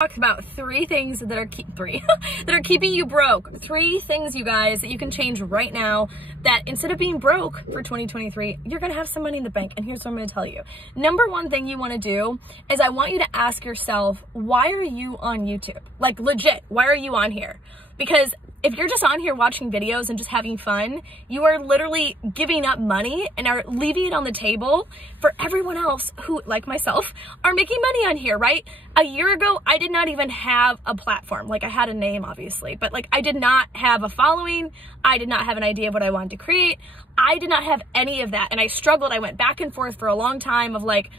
Talk about three things that are that are keeping you broke. Three things, you guys, that you can change right now that instead of being broke for 2023, you're gonna have some money in the bank. And here's what I'm gonna tell you. Number one thing you wanna do is I want you to ask yourself, why are you on YouTube? Like legit, why are you on here? Because if you're just on here watching videos and just having fun, you are literally giving up money and are leaving it on the table for everyone else who, like myself, are making money on here, right? A year ago, I did not even have a platform. Like, I had a name, obviously, but like, I did not have a following. I did not have an idea of what I wanted to create. I did not have any of that. And I struggled. I went back and forth for a long time of like,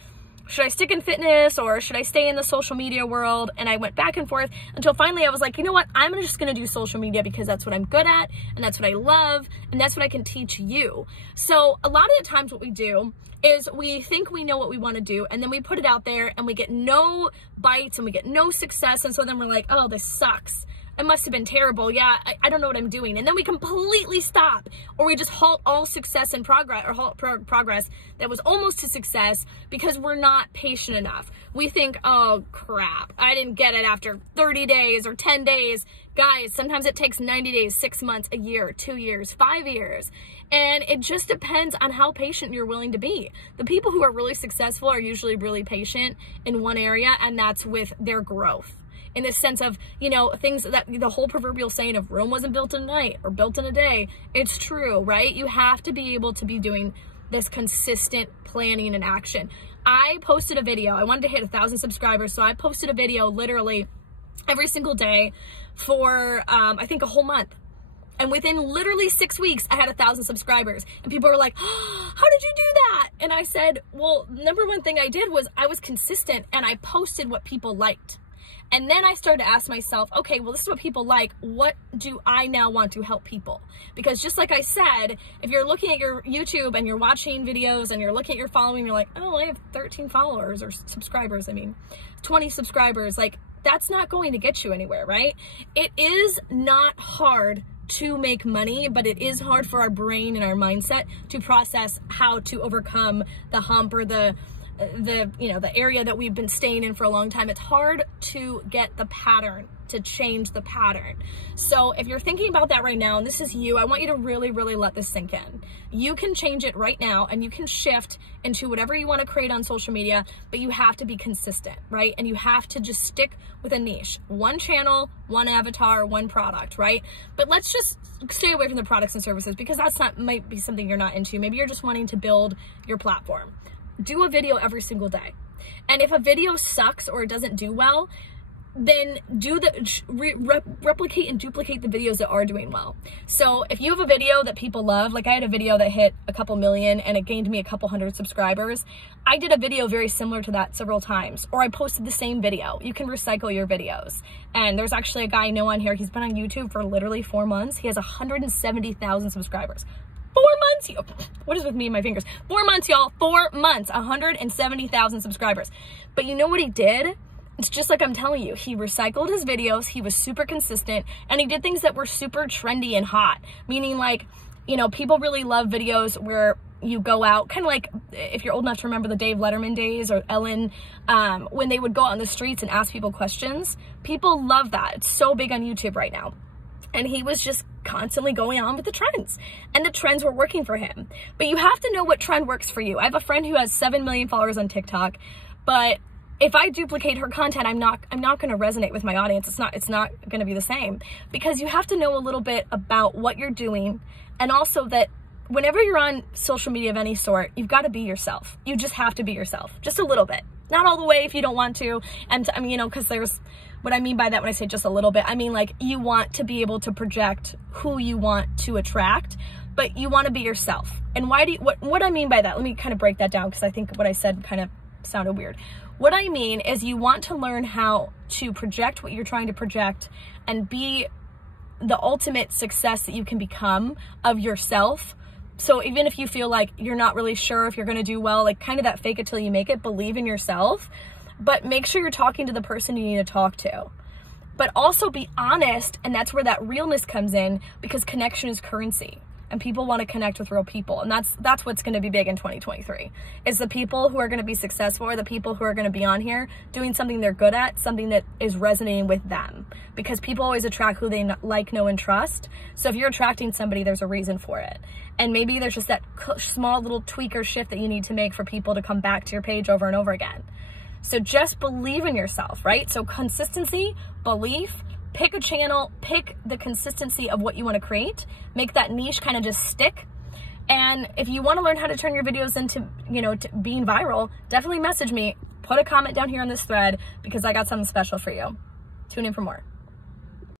should I stick in fitness or should I stay in the social media world? And I went back and forth until finally I was like, you know what? I'm just gonna do social media because that's what I'm good at and that's what I love and that's what I can teach you. So a lot of the times what we do is we think we know what we want to do and then we put it out there and we get no bites and we get no success. And so then we're like, oh, this sucks. It must have been terrible. Yeah, I don't know what I'm doing. And then we completely stop, or we just halt all success and progress, or halt progress that was almost to success because we're not patient enough. We think, oh crap, I didn't get it after 30 days or 10 days. Guys, sometimes it takes 90 days, 6 months, a year, 2 years, 5 years. And it just depends on how patient you're willing to be. The people who are really successful are usually really patient in one area, and that's with their growth. In the sense of, you know, things that the whole proverbial saying of Rome wasn't built in a night or built in a day. It's true, right? You have to be able to be doing this consistent planning and action. I posted a video. I wanted to hit 1,000 subscribers. So I posted a video literally every single day for, I think a whole month. And within literally 6 weeks, I had 1,000 subscribers. And people were like, oh, how did you do that? And I said, well, number one thing I did was I was consistent and I posted what people liked. And then I started to ask myself, okay, well, this is what people like. What do I now want to help people? Because just like I said, if you're looking at your YouTube and you're watching videos and you're looking at your following, you're like, oh, I have 13 followers or subscribers. I mean, 20 subscribers. Like, that's not going to get you anywhere, right? It is not hard to make money, but it is hard for our brain and our mindset to process how to overcome the hump or the area that we've been staying in for a long time. It's hard to get the pattern, to change the pattern. So if you're thinking about that right now, and this is you, I want you to really, really let this sink in. You can change it right now and you can shift into whatever you want to create on social media, but you have to be consistent, right? And you have to just stick with a niche, one channel, one avatar, one product, right? But let's just stay away from the products and services because might be something you're not into. Maybe you're just wanting to build your platform. Do a video every single day. And if a video sucks or it doesn't do well, then replicate and duplicate the videos that are doing well. So if you have a video that people love, like I had a video that hit a couple million and it gained me a couple hundred subscribers, I did a video very similar to that several times, or I posted the same video. You can recycle your videos. And there's actually a guy I know on here, he's been on YouTube for literally 4 months. He has 170,000 subscribers. 4 months, what is with me and my fingers? 4 months, y'all, 4 months, 170,000 subscribers. But you know what he did? It's just like I'm telling you, he recycled his videos, he was super consistent, and he did things that were super trendy and hot. Meaning like, you know, people really love videos where you go out, kind of like if you're old enough to remember the Dave Letterman days or Ellen, when they would go out on the streets and ask people questions. People love that. It's so big on YouTube right now. And he was just constantly going on with the trends, and the trends were working for him. But you have to know what trend works for you. I have a friend who has 7 million followers on TikTok, but if I duplicate her content, I'm not going to resonate with my audience. It's not going to be the same, because you have to know a little bit about what you're doing, and also that whenever you're on social media of any sort, you've got to be yourself. You just have to be yourself, just a little bit. Not all the way if you don't want to. And I mean, you know, because there's, what I mean by that when I say just a little bit, I mean like you want to be able to project who you want to attract, but you want to be yourself. And why do you, what I mean by that, let me kind of break that down because I think what I said kind of sounded weird. What I mean is you want to learn how to project what you're trying to project and be the ultimate success that you can become of yourself. So even if you feel like you're not really sure if you're going to do well, like kind of that fake it till you make it, believe in yourself, but make sure you're talking to the person you need to talk to. But also be honest, and that's where that realness comes in, because connection is currency. and people want to connect with real people. And that's what's going to be big in 2023, is the people who are going to be successful, or the people who are going to be on here doing something they're good at, something that is resonating with them, because people always attract who they like, know, and trust. So if you're attracting somebody, there's a reason for it. And maybe there's just that small little tweak or shift that you need to make for people to come back to your page over and over again. So just believe in yourself, right? So consistency, belief, pick a channel, pick the consistency of what you want to create, make that niche kind of just stick. And if you want to learn how to turn your videos into, you know, to being viral, definitely message me, put a comment down here on this thread, because I got something special for you. Tune in for more.